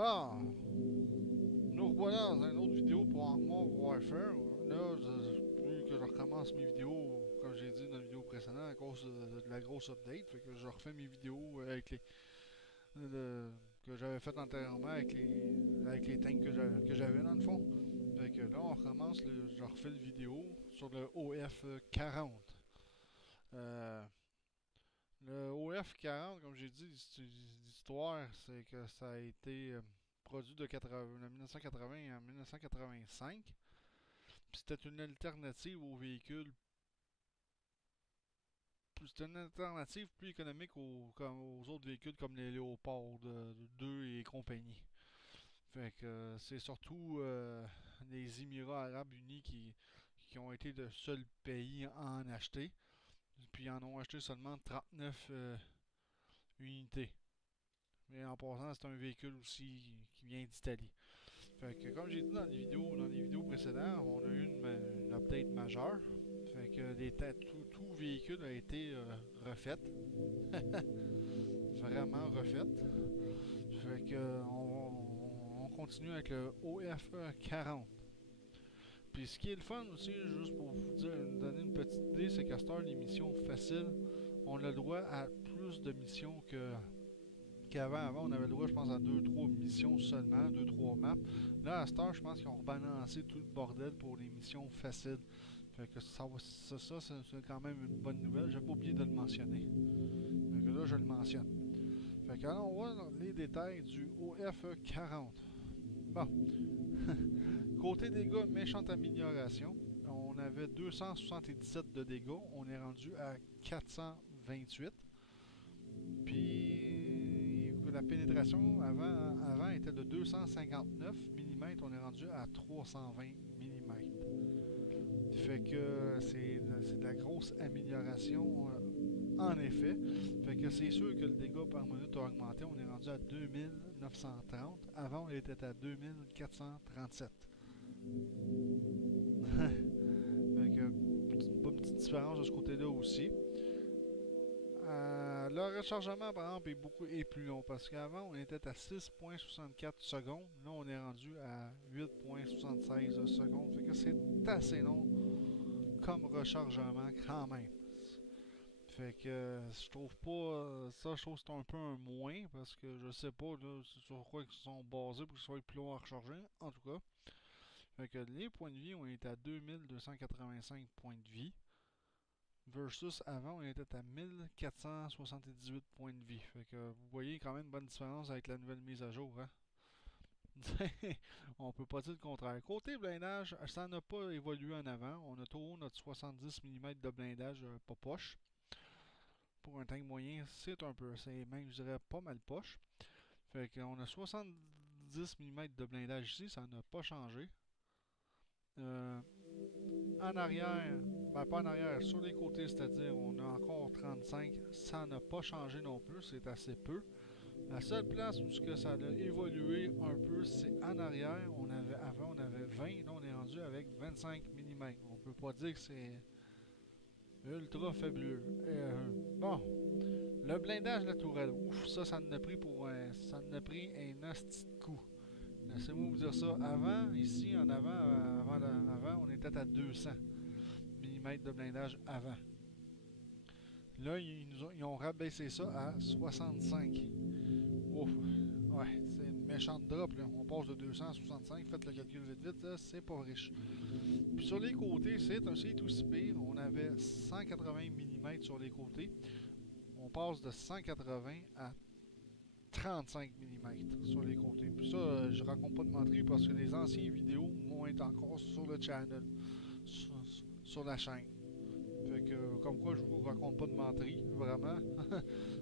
Bon, nous revoilà dans une autre vidéo pour Armored Warfare. Là, vu que je recommence mes vidéos, comme j'ai dit dans la vidéo précédente, à cause de la grosse update, fait que je refais mes vidéos avec que j'avais fait antérieurement avec les tanks que j'avais dans le fond. Fait que là, on recommence, je refais le vidéo sur le OF40. Euh, le OF40, comme j'ai dit, l'histoire, c'est que ça a été produit de 1980 à 1985. C'était une alternative aux véhicules. C'était une alternative plus économique aux autres véhicules comme les Léopard 2 et compagnie. Fait que c'est surtout les Émirats Arabes Unis qui ont été le seul pays à en acheter. Puis ils en ont acheté seulement 39 unités. Mais en passant, c'est un véhicule aussi qui vient d'Italie. Fait que comme j'ai dit dans les vidéos précédentes, on a eu une update majeure. Fait que tout véhicule a été refait. Vraiment refait. Fait que on continue avec le OF40. Puis ce qui est le fun aussi, juste pour vous donner une petite idée, c'est qu'à cette heure, les missions faciles, on a le droit à plus de missions qu'avant. Avant, on avait le droit, je pense, à deux trois missions seulement, deux trois maps. Là, à cette heure, je pense qu'ils ont rebalancé tout le bordel pour les missions faciles. Fait que c'est quand même une bonne nouvelle. J'ai pas oublié de le mentionner. Fait que là, je le mentionne. Fait que allons voir les détails du OF40. Bon. Côté dégâts, méchante amélioration. On avait 277 de dégâts. On est rendu à 428. Puis la pénétration avant était de 259 mm. On est rendu à 320 mm. Fait que c'est de la grosse amélioration en effet. Fait que c'est sûr que le dégât par minute a augmenté. On est rendu à 2930. Avant, on était à 2437. Fait que pas une petite différence de ce côté-là aussi. Le rechargement, par exemple, est plus long parce qu'avant, on était à 6,64 secondes. Là, on est rendu à 8,76 secondes. Fait que c'est assez long comme rechargement quand même. Fait que je trouve pas ça, je trouve que c'est un peu un moins parce que je sais pas là, sur quoi ils sont basés pour que ce soit plus long à recharger. En tout cas, fait que les points de vie, on est à 2285 points de vie versus avant, on était à 1478 points de vie. Fait que vous voyez quand même une bonne différence avec la nouvelle mise à jour, hein? On peut pas dire le contraire. Côté blindage, ça n'a pas évolué en avant. On a toujours notre 70 mm de blindage pas poche. Pour un tank moyen, c'est un peu, c'est même, je dirais, pas mal poche. Fait qu'on a 70 mm de blindage ici, ça n'a pas changé. Euh, En arrière, ben pas en arrière, sur les côtés, c'est-à-dire on a encore 35, ça n'a pas changé non plus, c'est assez peu. La seule place où ce que ça a évolué un peu, c'est en arrière. Avant on avait 20, là on est rendu avec 25 mm. On peut pas dire que c'est ultra fabuleux. Bon, le blindage de la tourelle, ouf, ça en a pris ça en a pris un asti de coup. Laissez-moi vous dire ça. Avant, ici, en avant, avant, on était à 200 mm de blindage avant. Là, ils ont rabaissé ça à 65. Ouf. Ouais, c'est une méchante drop, là. On passe de 200 à 65. Faites le calcul vite vite, là, c'est pas riche. Puis sur les côtés, c'est aussi pire. On avait 180 mm sur les côtés. On passe de 180 à 35 mm sur les côtés. Puis ça, je raconte pas de menterie parce que les anciennes vidéos vont être encore sur le channel, sur la chaîne. Fait que, comme quoi, je vous raconte pas de menterie, vraiment.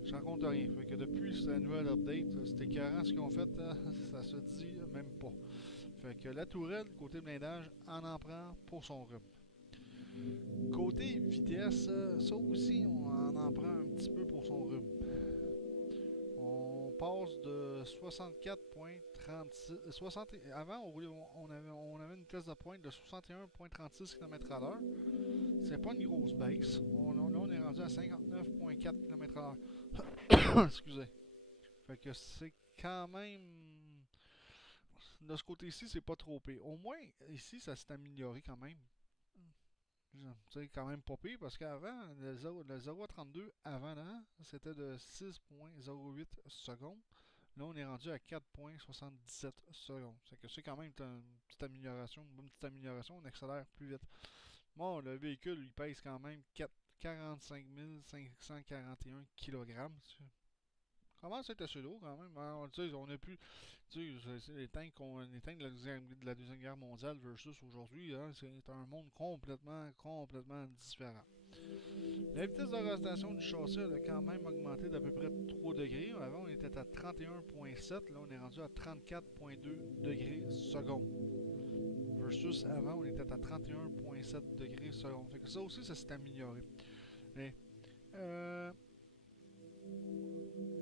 Je raconte rien. Fait que depuis la nouvelle update, c'était écœurant ce qu'ils ont fait, ça se dit même pas. Fait que la tourelle, côté blindage, en prend pour son rhume. Côté vitesse, ça aussi, on en prend un petit peu pour son rhume. On passe de 64,36. Avant, on avait une vitesse de pointe de 61,36 km/h. C'est pas une grosse baisse. Là, on est rendu à 59,4 km/h. Excusez. Fait que c'est quand même de ce côté-ci, c'est pas trop pire. Au moins, ici, ça s'est amélioré quand même. C'est quand même pas pire parce qu'avant, le 0 à 32, avant là, c'était de 6,08 secondes. Là, on est rendu à 4,77 secondes. C'est quand même une petite amélioration, une bonne petite amélioration. On accélère plus vite. Bon, le véhicule, il pèse quand même 45 541 kg. Comment c'est assez lourd quand même? Alors, on a plus. C'est les tanks, de la Deuxième Guerre mondiale versus aujourd'hui, hein, c'est un monde complètement différent. La vitesse de rotation du châssis a quand même augmenté d'à peu près 3 degrés. Avant, on était à 31,7. Là, on est rendu à 34,2 degrés secondes. Versus avant, on était à 31,7 degrés secondes. Fait que ça aussi, ça s'est amélioré. Mais,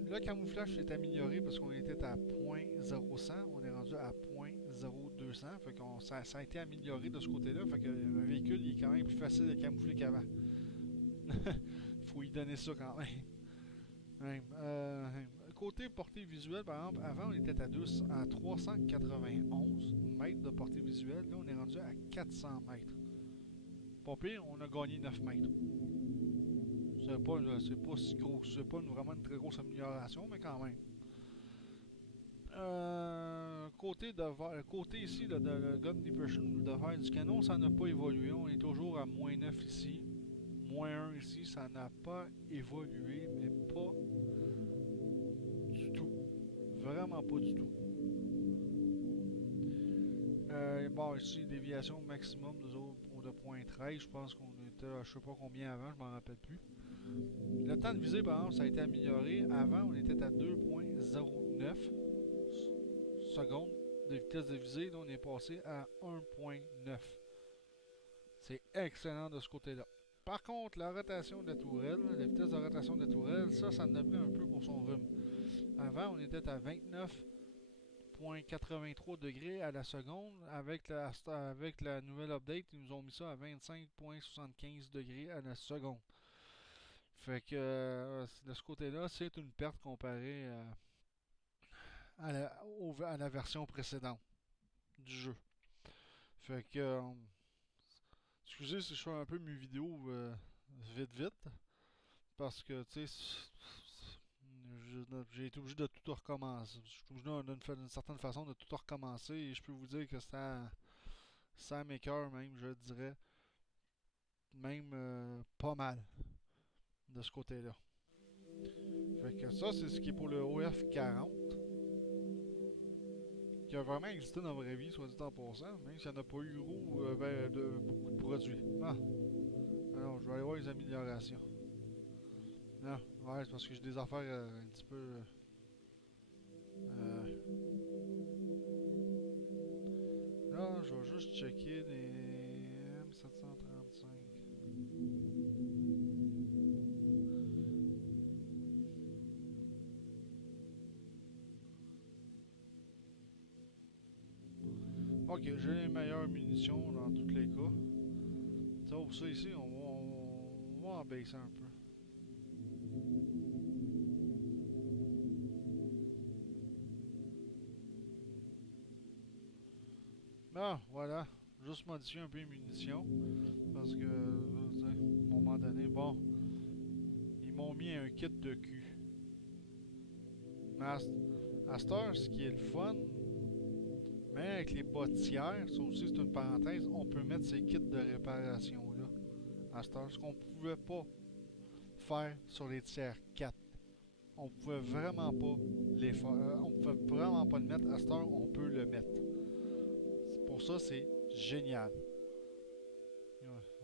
le camouflage s'est amélioré parce qu'on était à 0.0100, on est rendu à 0.0200, fait que ça a été amélioré de ce côté-là, fait que le véhicule il est quand même plus facile de camoufler qu'avant. Faut y donner ça quand même. Côté portée visuelle, par exemple, avant on était à 391 mètres de portée visuelle, là on est rendu à 400 mètres. Pas pire, on a gagné 9 mètres. C'est pas si gros, c'est pas vraiment une très grosse amélioration, mais quand même. Côté ici, de gun depression, de verre du canon, ça n'a pas évolué. On est toujours à moins 9 ici. Moins 1 ici, ça n'a pas évolué, mais pas du tout. Vraiment pas du tout. Bon, ici, déviation maximum de 0.13. Je pense qu'on était à je sais pas combien avant, je m'en rappelle plus. Le temps de visée, par exemple, ça a été amélioré. Avant, on était à 2.09 secondes de vitesse de visée. Là, on est passé à 1.9. C'est excellent de ce côté-là. Par contre, la rotation de la tourelle, la vitesse de rotation de la tourelle, ça en a pris un peu pour son rhume. Avant, on était à 29,83 degrés à la seconde. Avec la nouvelle update, ils nous ont mis ça à 25,75 degrés à la seconde. Fait que de ce côté-là, c'est une perte comparée à la version précédente du jeu. Fait que excusez si je fais un peu mes vidéos vite, parce que tu sais, j'ai été obligé de tout recommencer. Je suis obligé d'une certaine façon de tout recommencer et je peux vous dire que ça m'écoeure même, je dirais, même pas mal de ce côté-là. Fait que ça, c'est ce qui est pour le OF40. Qui a vraiment existé dans la vraie vie, soit dit en passant, même s'il n'y en a pas eu beaucoup de produits. Alors, je vais aller voir les améliorations. Non, ouais, c'est parce que j'ai des affaires un petit peu. Là, je vais juste checker des M735. Ok, j'ai les meilleures munitions dans tous les cas. Ça ici, on va en baisser un peu. Ah, voilà. Juste modifier un peu les munitions. Parce que, à un moment donné, bon, ils m'ont mis un kit de cul. Mais à cette heure, ce qui est le fun, mais avec les bottières, ça aussi c'est une parenthèse, on peut mettre ces kits de réparation là. À cette heure, ce qu'on pouvait pas faire sur les tiers 4. On pouvait vraiment pas les faire. On pouvait vraiment pas le mettre. À cette heure, on peut le mettre. Pour ça, c'est génial.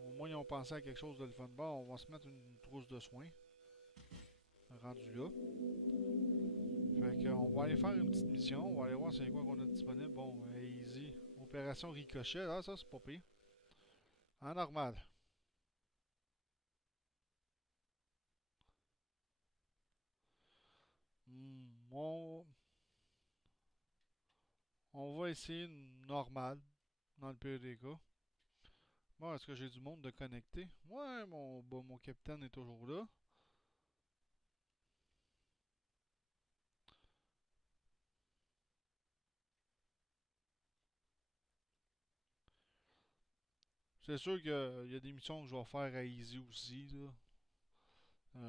Au moins, ils ont pensé à quelque chose de le fun. Bon, on va se mettre une trousse de soins. Rendu là. Fait qu'on va aller faire une petite mission. On va aller voir c'est quoi qu'on a disponible. Bon, easy. Opération Ricochet. Là, ça, c'est pas pire. En normal. On va essayer normal. Dans le pire des cas. Bon, est-ce que j'ai du monde de connecté? Ouais, mon capitaine est toujours là. C'est sûr qu'il y a des missions que je vais faire à easy aussi, là.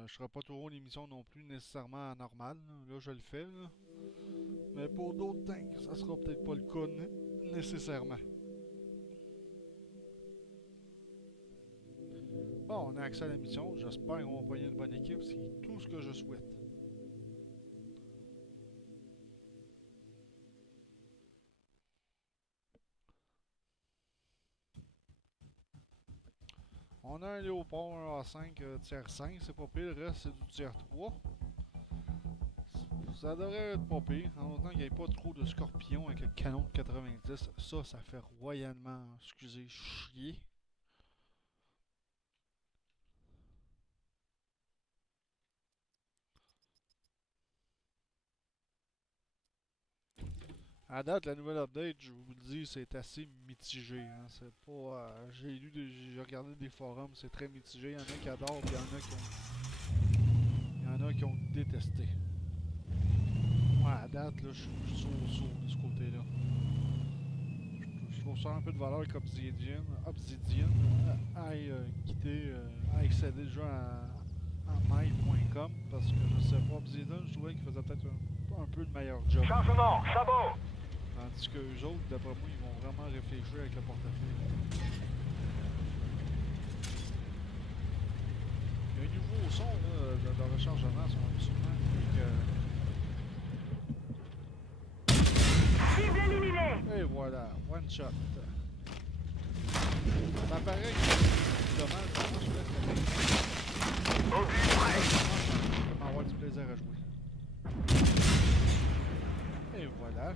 Je ferai pas toujours les missions non plus nécessairement à normal, là je le fais, là. Mais pour d'autres tanks, ça sera peut-être pas le cas nécessairement. Bon, on a accès à la mission. J'espère qu'on va envoyer une bonne équipe. C'est tout ce que je souhaite. On a un Léopard, un A5 tiers 5. C'est pas pire. Le reste, c'est du tiers 3. Ça devrait être pas pire. En autant qu'il n'y ait pas trop de scorpions avec le canon de 90. Ça fait royalement, excusez, chier. À date, la nouvelle update, je vous le dis, c'est assez mitigé. Hein. C'est pas. J'ai regardé des forums, c'est très mitigé. Il y en a qui adorent, puis il y en a qui ont détesté. Ouais, à date, là, je suis sourd de ce côté-là. Je trouve ça un peu de valeur avec Obsidian aille aille céder le jeu à my.com parce que je sais pas, Obsidian, je trouvais qu'il faisait peut-être un peu de meilleur job. Changement, sabot! Tandis que eux autres, d'après moi, ils vont vraiment réfléchir avec le portefeuille. Il y a un nouveau son là, de rechargement, sont absolument Cible éliminée! Et voilà, one shot. Ça paraît que c'est dommage, moi je laisse la Obus prêt! Je vais avoir du plaisir à jouer. Et voilà.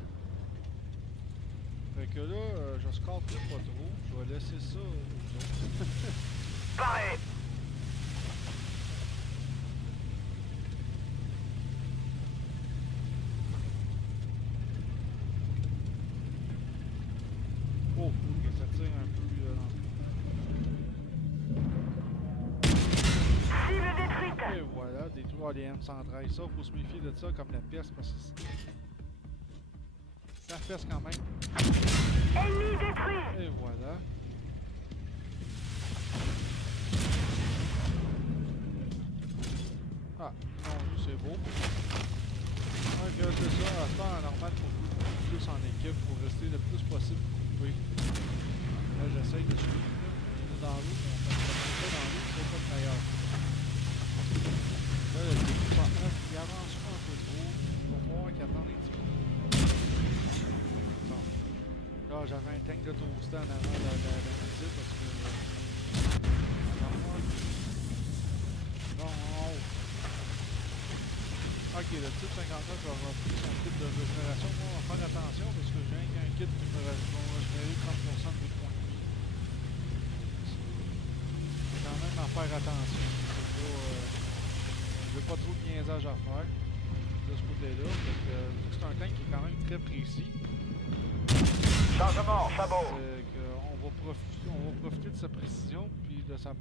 Fait que là, je score plus pas trop. Je vais laisser ça aux autres. Paré! Oh, cool, que ça tire un peu. Cible détruite! Et voilà, détruire les M113. Ça, faut se méfier de ça comme la peste parce que ça fesse quand même. Ennemi détruit! Et voilà. Ah, non, c'est beau. Donc, c'est ça, à ce temps, normal, il faut jouer plus en équipe pour rester le plus possible coupé. Là, j'essaye de suivre. Il y en a dans l'eau, mais on fait pas dans l'eau, c'est pas le meilleur. Là, le début, il avance un peu trop. Il va falloir qu'il attende un petit peu. Bon. Là, j'avais un tank de toasté en avant de la visite parce que. Bon. Ok, le type 59 va remplir son kit de régénération. Moi, on va faire attention parce que j'ai un kit qui me régénérer 30% de mes points de vie. Faut quand même en faire attention. J'ai pas trop de niaisage à faire de ce côté-là. C'est un tank qui est quand même très précis. Changement, sabot! On va profiter de sa précision puis de sa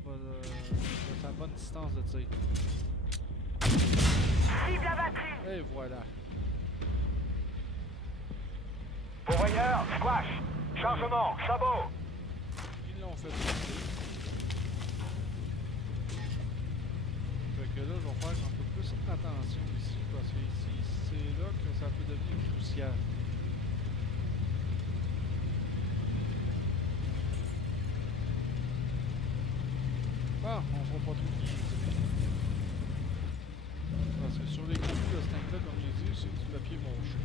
bonne distance de tir. Cible abattue! Et voilà. Pourvoyeur, squash! Changement, sabot! Ils l'ont fait sauter. Fait que là, je vais faire un peu plus attention ici, parce que ici, c'est là que ça peut devenir crucial. Ah, on va pas trop niaiser. Parce que sur les copies de ce tank-là, comme j'ai dit, c'est du papier mâché.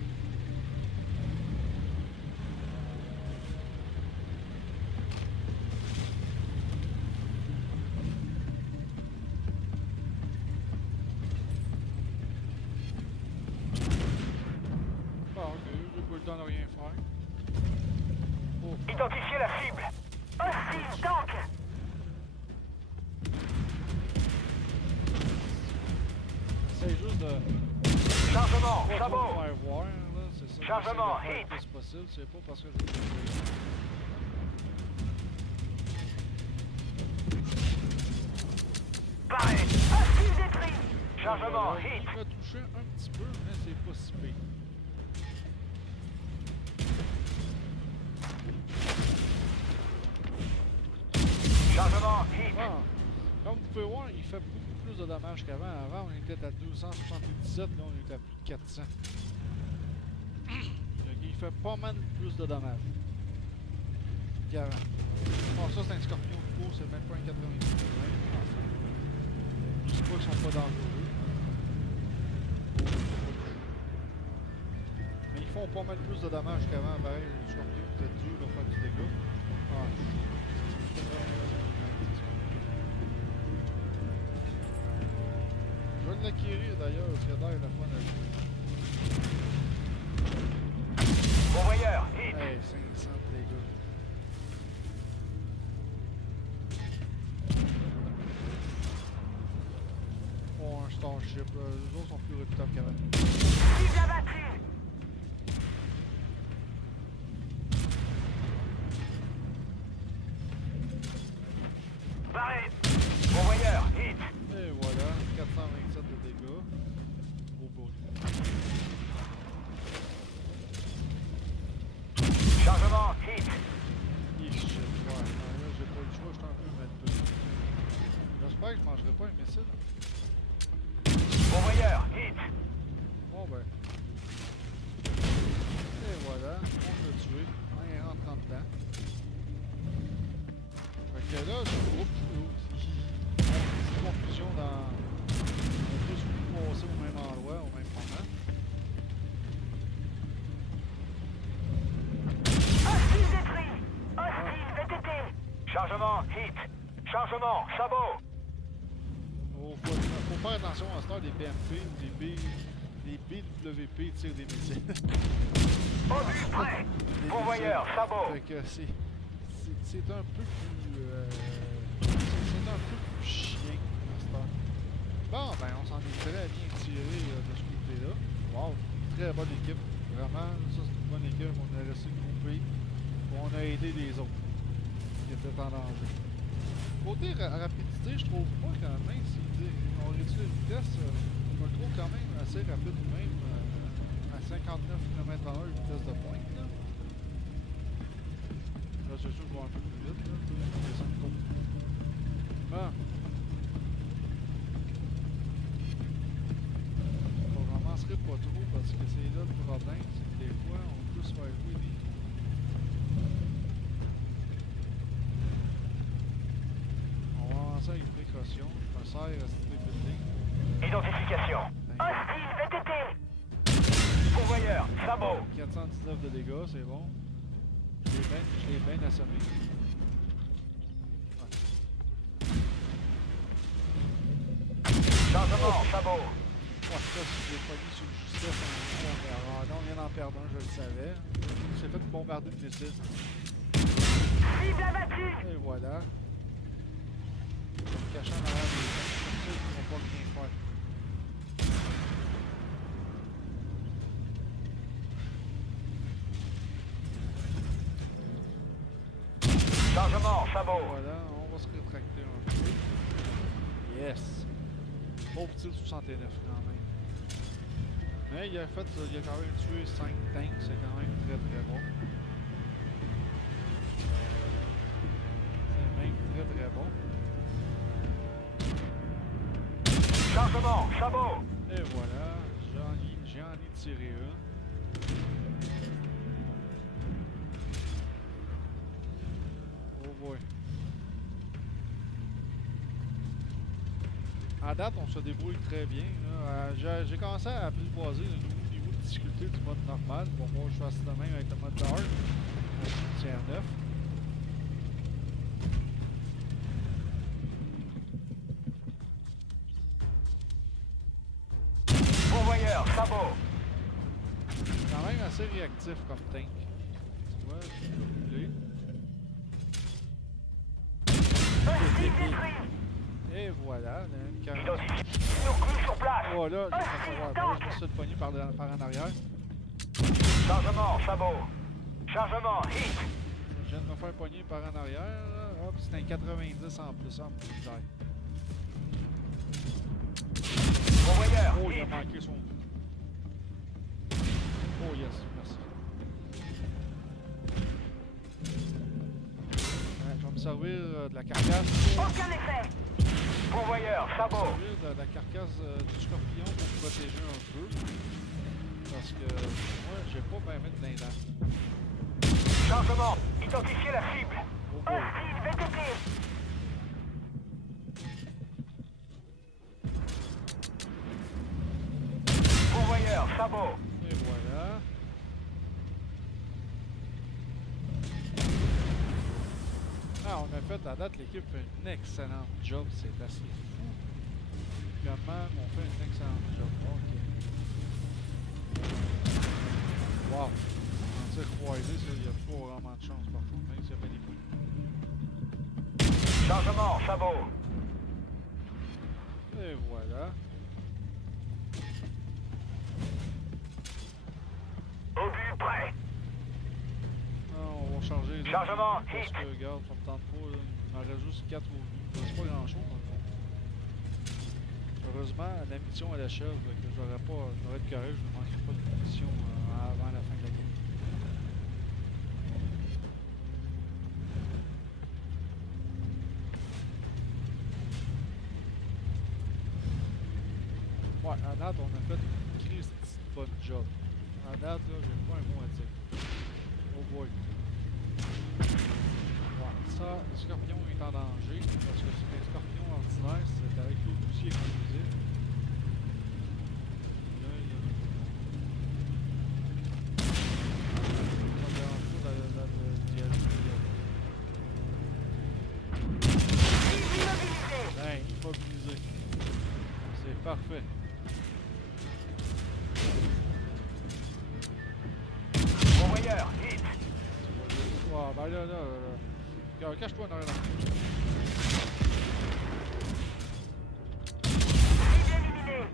Bon, ok, j'ai pas le temps de rien faire. Oh. Identifiez la cible! Hostile, tank! J'essaie juste de Changement, pas trop sabot! me faire voir, là, c'est ça. Changement, j'essaie de faire hit. le plus possible, c'est pas parce que je vais jouer. Paré! Hostile détruit! Changement, hit! Il m'a touché un petit peu, mais c'est pas si pire. Chargement, hit. Ah, comme vous pouvez voir, il fait beaucoup plus de dommages qu'avant. Avant, on était à 277, là, on est à plus de 400. Donc, il fait pas mal plus de dommages qu'avant. Bon, ça, c'est un scorpion de cours, c'est même pas un 90 mm. Je sais pas qu'ils sont pas dangereux. Mais ils font pas mal plus de dommages qu'avant. Pareil, le scorpion était dur de faire du dégât. Ah, je vais l'acquérir d'ailleurs, parce qu'il a l'air la fun à jouer. Pourvoyeur, hit. Hey, 500 de dégâts. Oh, un Starship, les autres sont plus redoutables qu'avant. Cible abattue. Barré. Pourvoyeur, hit. Et voilà, 427 de dégâts. Gros bout. Chargement, hit. Shit, ouais. Là, j'ai pas le choix, je suis un peu mal pris. J'espère que je mangerai pas un missile. Pourvoyeur, hit. Bon ben. Et voilà, on l'a tué. On est rentré en dedans. Fait que là, c'est confusion dans. On a tous passé au même endroit, au même moment. Hostile détruit. Hostile VTT. Chargement, hit. Chargement, sabot. Faut faire attention à ce temps des BMP ou des BWP tirent des missiles. Obus prêt. Pourvoyeur, sabot. Fait que c'est un peu plus. C'est un peu plus chien à ce temps. Bon, ben, on s'en est très bien tiré de ce côté-là. Wow, très bonne équipe. Vraiment, ça c'est une bonne équipe. On a resté groupé. On a aidé les autres qui étaient en danger. Côté rapidité, je trouve pas quand même. Si on réduit la vitesse, je le trouve quand même assez rapide même. À 59 km/h vitesse de pointe. Là, là c'est sûr que je vais un peu plus vite. Là. Descendre le côte. Ah. On commencerait pas trop parce que c'est là le problème. C'est que des fois, on peut se faire jouer des trous. On va avancer avec précaution. Je me sers à ce building. Identification. Hostile VTT. Pourvoyeur, sabot. 419 de dégâts, c'est bon. Je l'ai bien assommé. Chargement, sabot. Ouais, ça, si je l'ai pas mis sur le justesse, on vient d'en perdre un, je le savais. Il s'est fait bombarder de missiles. Cible abattue. Et voilà. Je vais me cacher en arrière des gens. Comme ça, ils ne pourront pas rien faire. Chargement, sabot. Voilà, on va se rétracter un peu. Yes! Beau petit 69 quand même. Mais il a quand même tué 5 tanks, c'est quand même très très bon. C'est même très très bon. Chargement, sabot. Et voilà, j'en ai tiré un. Oh boy. À date, on se débrouille très bien. J'ai commencé à apprivoiser le niveau de difficulté du mode normal. Bon, moi, je fasse de même avec le mode hard. Avec le tiers 9. Pourvoyeur, sabot. Quand même assez réactif comme tank. Tu vois, je peux reculer. Hostile détruit. Et voilà, une carrière. Identifié. Surclus sur place. Oh là, je vais me savoir. Je me suis pogné par en arrière. Chargement, sabot. Chargement, hit. Je viens de me faire pogner par en arrière. Là. Hop, c'est un 90 en plus. En plus. Pourvoyeur, Oh, il a hit. manqué son coup. Oh yes, merci. Ouais, je vais me servir de la carcasse. Aucun effet. Pourvoyeur, sabot. Servir de la carcasse du scorpion pour protéger un peu. Parce que moi, j'ai pas bien de blindage. Chargement. Identifiez la cible. Oh boy. Hostile VTT. Pourvoyeur, sabot. Et voilà. Ah, on a fait à date, l'équipe fait un excellent job. C'est assez fou. Comment on fait un excellent job. Ok. Wow. En tir croisé, il n'y a pas vraiment de chance par contre, même s'il y a bien des points. Chargement, sabot. Et voilà. Obus prêt. Ah, on va charger les Chargement, autres, parce hit. que, regarde, ça me tente pas. Là. Il m'en reste juste 4 au c'est pas grand chose dans le fond. Heureusement, la mission elle achève, que j'aurais être correct, je ne manquerai pas de mission avant la fin de la game. Ouais, à date, on a fait une Christie de bonne job. À date, là, j'ai pas un mot à dire. Oh boy. Ouais, ça, le scorpion est en danger, parce que c'est un scorpion ordinaire, c'est avec l'outil explosif. Là, il y a... Ça me dérange pas d'y aller. Immobilisé. Ben, immobilisé. C'est parfait. Pourvoyeur, hit. Ouais, ben là. Regarde, cache-toi dans l'arrière. Cible éliminée.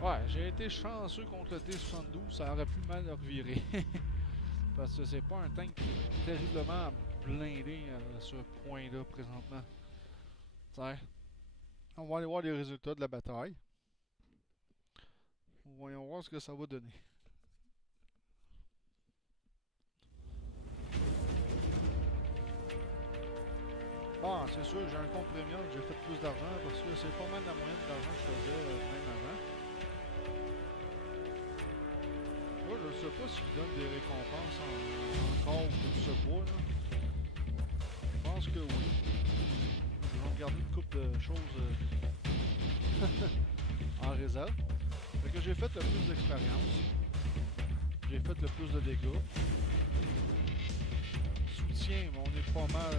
Ouais, j'ai été chanceux contre le T-72, ça aurait pu mal revirer. Parce que c'est pas un tank terriblement blindé à ce point-là présentement. T'sais. On va aller voir les résultats de la bataille. Voyons voir ce que ça va donner. Bon, c'est sûr, j'ai un compte premium, j'ai fait plus d'argent parce que c'est pas mal la moyenne d'argent que je faisais même avant. Moi, je sais pas s'ils donnent des récompenses encore ou je sais pas, là. Je pense que oui. Ils vont garder une couple de choses en réserve. Fait que j'ai fait le plus d'expérience. J'ai fait le plus de dégâts. Soutien, mais on est pas mal.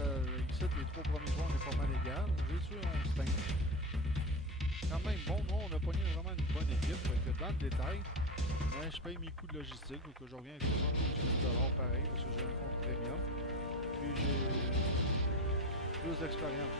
Ici, les 3 premiers fois, on est pas mal égal. J'ai tué 11 tanks. Quand même bon, moi, on a pogné vraiment une bonne équipe. Fait que dans le détail, ouais, je paye mes coûts de logistique. Donc je reviens avec 78 $ pareil parce que j'ai un compte premium. Puis j'ai plus d'expérience.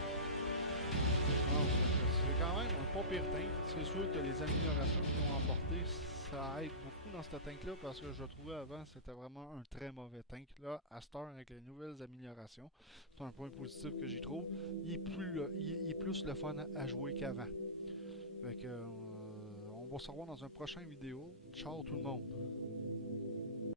C'est quand même un pas pire tank. C'est sûr que les améliorations qu'ils ont apportées, ça aide beaucoup dans ce tank-là parce que je trouvais avant c'était vraiment un très mauvais tank. Là, à cette heure, avec les nouvelles améliorations, c'est un point positif que j'y trouve. Il est plus le fun à jouer qu'avant. Fait que, on va se revoir dans une prochaine vidéo. Ciao tout le monde!